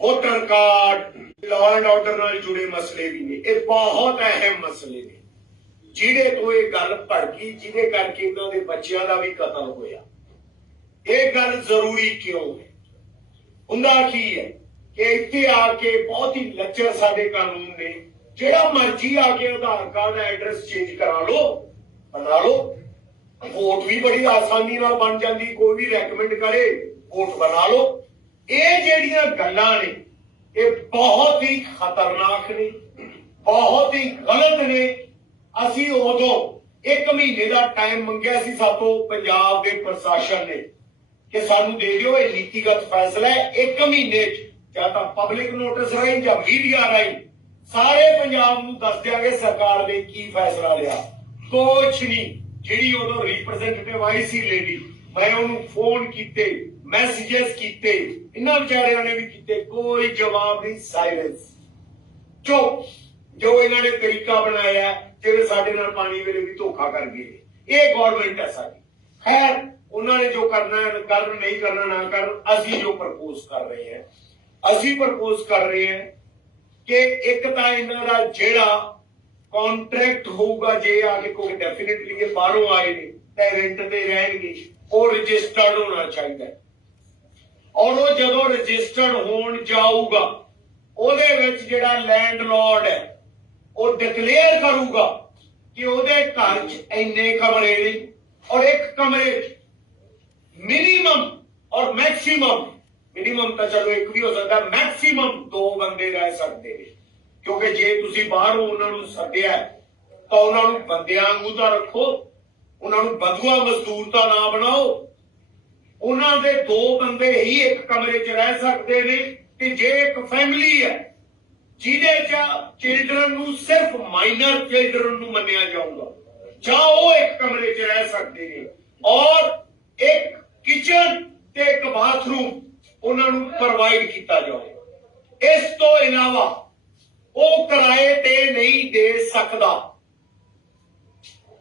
Voter card law and order ਨਾਲ ਜੁੜੇ ਮਸਲੇ ਵੀ ਨੇ। ਇਹ ਬਹੁਤ ਅਹਿਮ ਮਸਲੇ ਨੇ। ਜਿਹਦੇ ਤੋਂ ਇਹ ਗੱਲ ਭੜਕੀ, ਜਿਹਦੇ ਕਰਕੇ ਇਹਨਾਂ ਦੇ ਬੱਚਿਆਂ ਦਾ ਵੀ ਕਤਲ ਹੋਇਆ। ਇਹ ਗੱਲ ਜ਼ਰੂਰੀ ਕਿਉਂ ਹੈ? ਹੁੰਦਾ ਕੀ ਹੈ ਕਿ ਇੱਥੇ ਆ ਕੇ ਬਹੁਤ ਹੀ ਲੱਚਰ ਸਾਡੇ ਕਾਨੂੰਨ ਨੇ। ਜਿਹੜਾ ਮਰਜ਼ੀ ਆ ਕੇ ਆਧਾਰ ਕਾਰਡ ਐਡਰੈਸ ਚੇਂਜ ਕਰਾ ਲਓ, ਬਣਾ ਲਓ। ਵੋਟ ਵੀ ਬੜੀ ਆਸਾਨੀ ਨਾਲ ਬਣ ਜਾਂਦੀ, ਕੋਈ ਵੀ ਰეკਮੈਂਡ ਕਰੇ ਵੋਟ ਬਣਾ ਲਓ। ਇਹ ਜਿਹੜੀਆਂ ਗੱਲਾਂ ਨੇ, ਇਹ ਬਹੁਤ ਹੀ ਖਤਰਨਾਕ ਨੇ, ਬਹੁਤ ਹੀ ਗਲਤ ਨੇ। ਅਸੀਂ ਉਦੋਂ ਇੱਕ ਮਹੀਨੇ ਦਾ ਟਾਈਮ ਮੰਗਿਆ ਸੀ ਸਾਤੋਂ ਪੰਜਾਬ ਦੇ ਪ੍ਰਸ਼ਾਸਨ ਨੇ ਕਿ ਸਾਨੂੰ ਦੇ ਦਿਓ ਇਹ ਨੀਤੀਗਤ ਫੈਸਲਾ ਹੈ। ਇੱਕ ਮਹੀਨੇ ਚ ਜਾਂ ਤਾਂ ਪਬਲਿਕ ਨੋਟਿਸ ਰਾਹੀਂ ਜਾਂ ਮੀਡੀਆ ਰਾਹੀਂ ਸਾਰੇ ਪੰਜਾਬ ਨੂੰ ਦੱਸ ਦਿਆਂਗੇ ਸਰਕਾਰ ਨੇ ਕੀ ਫੈਸਲਾ ਲਿਆ। ਕੁਛ ਨਹੀਂ, ਜਿਹੜੀ ਉਦੋਂ ਰਿਪਰੈਜ਼ੈਂਟੇਟਿਵ ਆਈ ਸੀ ਲੇਡੀ ਮੈਂ ਉਹਨੂੰ ਫੋਨ ਕੀਤੇ। ਮੈਸੇजेस ਕੀਤੇ ਇਹਨਾਂ ਵਿਚਾਰਿਆਂ ਨੇ ਵੀ ਕੀਤੇ ਕੋਈ ਜਵਾਬ ਨਹੀਂ ਸਾਇਲੈਂਸ ਚੁੱਪ ਜੋ ਇਹਨਾਂ ਨੇ ਤਰੀਕਾ ਬਣਾਇਆ ਹੈ, ਜਿਵੇਂ ਸਾਡੇ ਨਾਲ ਪਾਣੀ ਵੇਲੇ ਵੀ ਧੋਖਾ ਕਰ ਗਏ। ਇਹ ਗਵਰਨਮੈਂਟ ਹੈ ਸਾਡੀ। ਖੈਰ ਉਹਨਾਂ ਨੇ ਜੋ ਕਰਨਾ ਹੈ ਕਰਨ ਨਹੀਂ ਕਰਨਾ ਨਾ ਕਰਨ ਅਸੀਂ ਜੋ ਪ੍ਰਪੋਜ਼ ਕਰ ਰਹੇ ਹਾਂ ਅਸੀਂ ਪ੍ਰਪੋਜ਼ ਕਰ ਰਹੇ ਹਾਂ ਕਿ ਇੱਕ ਤਾਂ ਇਹਨਾਂ ਦਾ ਜਿਹੜਾ ਕੰਟਰੈਕਟ ਹੋਊਗਾ ਜੇ ਆ ਕੇ ਕੋਈ ਡੈਫੀਨਿਟਲੀ ਇਹ ਬਾਹਰੋਂ ਆਏ ਨੇ ਤਾਂ ਰੈਂਟ ਤੇ ਰਹਿਣਗੇ ਉਹ ਰਜਿਸਟਰਡ ਹੋਣਾ ਚਾਹੀਦਾ ਔਰ ਉਹ ਜਦੋਂ ਰਜਿਸਟਰਡ ਹੋਣ ਜਾਊਗਾ, ਉਹਦੇ ਵਿੱਚ ਜਿਹੜਾ ਲੈਂਡਲੋਰਡ ਹੈ, ਉਹ ਡਿਕਲੇਅਰ ਕਰੂਗਾ ਕਿ ਉਹਦੇ ਘਰ 'ਚ ਇੰਨੇ ਕਮਰੇ ਨੇ ਔਰ ਇੱਕ ਕਮਰੇ 'ਚ ਮਿਨੀਮਮ ਔਰ ਮੈਕਸਿਮਮ ਮਿਨੀਮਮ ਤਾਂ ਚਲੋ ਇੱਕ ਵੀ ਹੋ ਸਕਦਾ ਮੈਕਸਿਮਮ ਦੋ ਬੰਦੇ ਰਹਿ ਸਕਦੇ ਨੇ। ਕਿਉਂਕਿ ਜੇ ਤੁਸੀਂ ਬਾਹਰੋਂ ਉਹਨਾਂ ਨੂੰ ਸੱਦਿਆ, ਤਾਂ ਉਹਨਾਂ ਨੂੰ ਬੰਦਿਆਂ ਵਾਂਗੂ ਤਾਂ ਰੱਖੋ, ਉਹਨਾਂ ਨੂੰ ਬਦੂਆ ਮਜ਼ਦੂਰ ਤਾਂ ਨਾ ਬਣਾਓ ਉਹਨਾਂ ਦੇ ਦੋ ਬੰਦੇ ਹੀ ਇੱਕ ਕਮਰੇ 'ਚ ਰਹਿ ਸਕਦੇ ਨੇ ਤੇ ਜੇ ਇੱਕ ਫੈਮਿਲੀ ਹੈ, ਜਿਹਦੇ 'ਚ ਚਿਲਡਰਨ ਨੂੰ ਸਿਰਫ ਮਾਈਨਰ ਚਿਲਡਰਨ ਨੂੰ ਮੰਨਿਆ ਜਾਊਗਾ, ਜਾਂ ਉਹ ਇੱਕ ਕਮਰੇ 'ਚ ਰਹਿ ਸਕਦੇ ਨੇ, ਔਰ ਇੱਕ ਕਿਚਨ ਤੇ ਇੱਕ ਬਾਥਰੂਮ ਉਹਨਾਂ ਨੂੰ ਪ੍ਰੋਵਾਈਡ ਕੀਤਾ ਜਾਵੇ ਇਸ ਤੋਂ ਇਲਾਵਾ ਉਹ ਕਿਰਾਏ ਤੇ ਨਹੀਂ ਦੇ ਸਕਦਾ।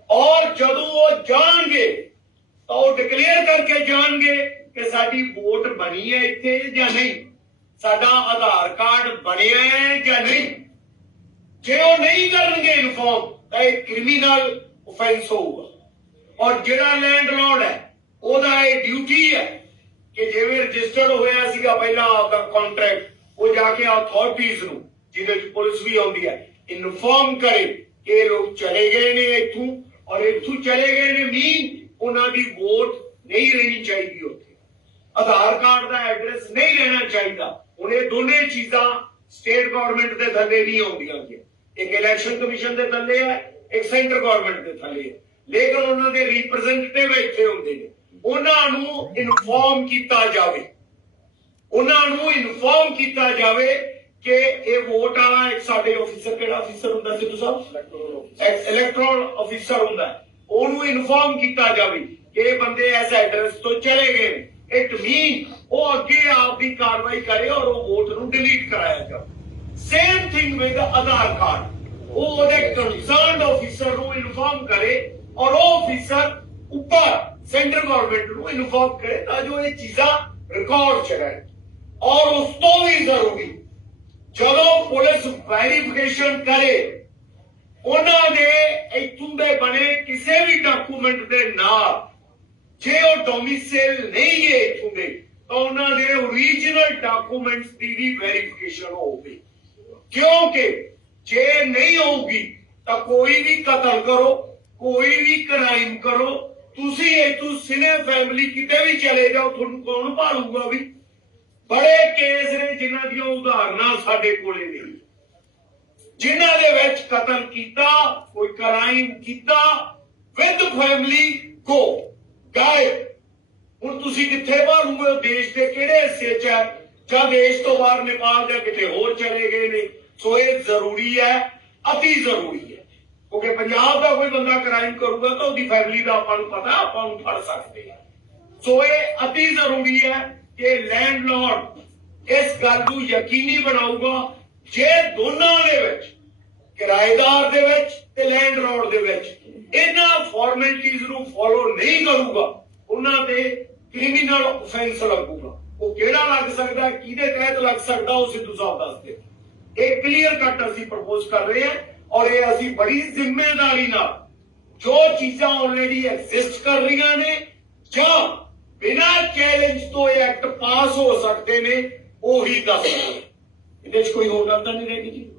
ਔਰ ਜਦੋਂ ਉਹ ਜਾਣਗੇ ਤਾਂ ਉਹ ਡਿਕਲੇਅਰ ਕਰਕੇ ਜਾਣਗੇ ਕਿ ਸਾਡੀ ਵੋਟ ਬਣੀ ਹੈ ਇੱਥੇ ਜਾਂ ਨਹੀਂ। ਸਾਡਾ ਆਧਾਰ ਕਾਰਡ ਬਣਿਆ ਹੈ ਜਾਂ ਨਹੀਂ। ਜੇ ਉਹ ਨਹੀਂ ਕਰਨਗੇ ਇਨਫੋਰਮ ਤਾਂ ਇਹ ਕ੍ਰਿਮੀਨਲ ਆਫੈਂਸ ਹੋਊਗਾ। ਔਰ ਜਿਹੜਾ ਲੈਂਡਲੋਰਡ ਹੈ, ਉਹਦਾ ਇਹ ਡਿਊਟੀ ਹੈ ਕਿ ਜਿਵੇਂ ਰਜਿਸਟਰਡ ਹੋਇਆ ਸੀਗਾ ਪਹਿਲਾਂ ਆਪਦਾ ਕੰਟਰੈਕਟ ਉਹ ਜਾ ਕੇ ਅਥਾਰਟੀਜ਼ ਨੂੰ, ਜਿਹਦੇ ਵਿੱਚ ਪੁਲਿਸ ਵੀ ਆਉਂਦੀ ਹੈ ਇਨਫੋਰਮ ਕਰੇ ਕਿ ਇਹ ਲੋਕ ਚਲੇ ਗਏ ਨੇ ਇੱਥੋਂ। ਔਰ ਇੱਥੋਂ ਚਲੇ ਗਏ ਨੇ ਮੀਨ ਉਹਨਾਂ ਦੀ ਵੋਟ ਨਹੀਂ ਰਹਿਣੀ ਚਾਹੀਦੀ ਉੱਥੇ। ਆਧਾਰ ਕਾਰਡ ਦਾ ਐਡਰੈਸ ਨਹੀਂ ਰਹਿਣਾ ਚਾਹੀਦਾ। ਹੁਣ ਇਹ ਦੋਨੇ ਚੀਜ਼ਾਂ ਸਟੇਟ ਗਵਰਨਮੈਂਟ ਦੇ ਥੱਲੇ ਨਹੀਂ ਆਉਂਦੀਆਂ ਗਿਆ। ਇੱਕ ਇਲੈਕਸ਼ਨ ਕਮਿਸ਼ਨ ਦੇ ਥੱਲੇ ਹੈ ਇੱਕ ਸੈਂਟਰ ਗਵਰਨਮੈਂਟ ਦੇ ਥੱਲੇ ਹੈ। ਲੇਕਿਨ ਉਹਨਾਂ ਦੇ ਰਿਪਰੈਜ਼ੈਂਟੇਟਿਵ ਇੱਥੇ ਹੁੰਦੇ ਨੇ। ਉਹਨਾਂ ਨੂੰ ਇਨਫੋਰਮ ਕੀਤਾ ਜਾਵੇ। ਉਹਨਾਂ ਨੂੰ ਇਨਫੋਰਮ ਕੀਤਾ ਜਾਵੇ ਕਿ ਇਹ ਵੋਟ ਵਾਲਾ ਇੱਕ ਸਾਡੇ ਆਫੀਸਰ ਕਿਹੜਾ ਆਫੀਸਰ ਹੁੰਦਾ? ਸਿੱਧੂ ਸਾਹਿਬ? ਇਲੈਕਟ੍ਰੋਨ ਆਫੀਸਰ ਹੁੰਦਾ ਹੈ। ਉਹਨੂੰ ਇਨਫੋਰਮ ਕੀਤਾ ਜਾਵੇ ਕਿ ਇਹ ਬੰਦੇ ਇਸ ਐਡਰੈਸ ਤੋਂ ਚਲੇ ਗਏ ਨੇ ਇਟ ਮੀਨ ਉਹ ਅੱਗੇ ਆਪ ਦੀ ਕਾਰਵਾਈ ਕਰੇ ਔਰ ਉਹ ਵੋਟ ਨੂੰ ਡਿਲੀਟ ਕਰਾਇਆ ਜਾਵੇ same thing with Aadhaar card ਉਹ ਉਹਦੇ ਕੰਸਰਨਡ ਆਫੀਸਰ ਨੂੰ ਇਨਫੋਰਮ ਕਰੇ ਔਰ ਉਹ ਆਫੀਸਰ ਉੱਪਰ ਸੈਂਟਰ ਗਵਰਨਮੈਂਟ ਨੂੰ ਇਨਫੋਰਮ ਕਰੇ ਤਾਂ ਜੋ ਇਹ ਚੀਜ਼ਾਂ ਰਿਕਾਰਡ ਚ ਰਹਿਣ ਔਰ ਉਸ ਤੋਂ ਵੀ ਜ਼ਰੂਰੀ ਜਦੋਂ ਪੁਲਿਸ ਵੈਰੀਫਿਕੇਸ਼ਨ ਕਰੇ ਉਹਨਾਂ ਦੇ ਇਥੋਂ ਦੇ ਬਣੇ ਕਿਸੇ ਵੀ ਡਾਕੂਮੈਂਟ ਦੇ ਨਾਲ ਜੇ ਉਹ ਡੋਮਿਸਾਈਲ ਨਹੀਂ ਹੈ ਇੱਥੋਂ ਦੇ, ਤਾਂ ਉਹਨਾਂ ਦੇ ਓਰੀਜਨਲ ਡਾਕੂਮੈਂਟਸ ਦੀ ਵੀ ਵੈਰੀਫਿਕੇਸ਼ਨ ਹੋਵੇ ਕਿਉਂਕਿ ਜੇ ਨਹੀਂ ਹੋਊਗੀ, ਤਾਂ ਕੋਈ ਵੀ ਕਤਲ ਕਰੋ, ਕੋਈ ਵੀ ਕ੍ਰਾਈਮ ਕਰੋ, ਤੁਸੀਂ ਇਥੋਂ ਸਿਨੇ ਫੈਮਿਲੀ ਕਿਤੇ ਵੀ ਚਲੇ ਜਾਓ, ਤੁਹਾਨੂੰ ਕੌਣ ਭਾਲੂਗਾ ਵੀ? ਬੜੇ ਕੇਸ ਨੇ ਜਿਨ੍ਹਾਂ ਦੀਆਂ ਉਦਾਹਰਨਾਂ ਸਾਡੇ ਕੋਲੇ ਨੇ। ਜਿਨ੍ਹਾਂ ਕਤਲ ਕੀਤਾ, ਕੋਈ ਕ੍ਰਾਈਮ ਕੀਤਾ ਵਿਦ ਫੈਮਿਲੀ ਕੋ ਗਾਇਬ। ਹੁਣ ਤੁਸੀਂ ਕਿੱਥੇ ਭਾਲੂਗੇ ਉਹ ਦੇਸ਼ ਦੇ ਕਿਹੜੇ ਹਿੱਸੇ 'ਚ ਹੈ? ਜਾਂ ਦੇਸ਼ ਤੋਂ ਬਾਹਰ ਨੇਪਾਲ ਜਾਂ ਕਿਤੇ ਹੋਰ ਚਲੇ ਗਏ ਨੇ? ਸੋ ਇਹ ਜ਼ਰੂਰੀ ਹੈ, ਅਤੀ ਜ਼ਰੂਰੀ ਹੈ। ਕਿਉਂਕਿ ਪੰਜਾਬ ਦਾ ਕੋਈ ਬੰਦਾ ਕ੍ਰਾਈਮ ਕਰੂਗਾ ਤਾਂ ਉਹਦੀ ਫੈਮਿਲੀ ਦਾ ਆਪਾਂ ਨੂੰ ਪਤਾ, ਆਪਾਂ ਨੂੰ ਫੜ ਸਕਦੇ ਹਾਂ। ਸੋ ਇਹ ਅਤੀ ਜ਼ਰੂਰੀ ਹੈ ਕਿ ਲੈਂਡਲੋਰਡ ਇਸ ਗੱਲ ਨੂੰ ਯਕੀਨੀ ਬਣਾਊਗਾ, ਜੇ ਦੋਨਾਂ ਦੇ ਵਿੱਚ ਵਿੱਚ ਤੇ ਦੇ ਵਿੱਚ। ਇਹਨਾਂ ਫਾਰਮੈਲਿਟੀਜ਼ ਨੂੰ ਫੋਲੋ ਨਹੀਂ ਕਰੂਗਾ, ਉਹਨਾਂ ਤੇ ਕ੍ਰਿਮੀਨਲ ਆਫੈਂਸ ਲੱਗੂਗਾ। ਉਹ ਕਿਹੜਾ ਲੱਗ ਸਕਦਾ, ਕਿਹਦੇ ਤਹਿਤ ਲੱਗ ਸਕਦਾ, ਉਹ ਸਿੱਧੂ ਸਾਹਿਬ ਦੱਸਦੇ ਇਹ ਕਲੀਅਰ ਕੱਟ ਅਸੀਂ ਪ੍ਰਪੋਜ਼ ਕਰ ਰਹੇ ਹਾਂ ਔਰ ਇਹ ਅਸੀਂ ਬੜੀ ਜ਼ਿੰਮੇਵਾਰੀ ਨਾਲ ਜੋ ਚੀਜ਼ਾਂ ਆਲਰੇਡੀ ਐਗਜ਼ਿਸਟ ਕਰ ਰਹੀਆਂ ਨੇ ਜਾਂ ਬਿਨਾਂ ਚੈਲੰਜ ਤੋਂ ਇਹ ਐਕਟ ਪਾਸ ਹੋ ਸਕਦੇ ਨੇ, ਉਹੀ ਦੱਸ ਰਹੇ ਇਹਦੇ 'ਚ ਕੋਈ ਹੋਰ ਗੱਲ ਤਾਂ ਨਹੀਂ ਰਹੇਗੀ ਜੀ?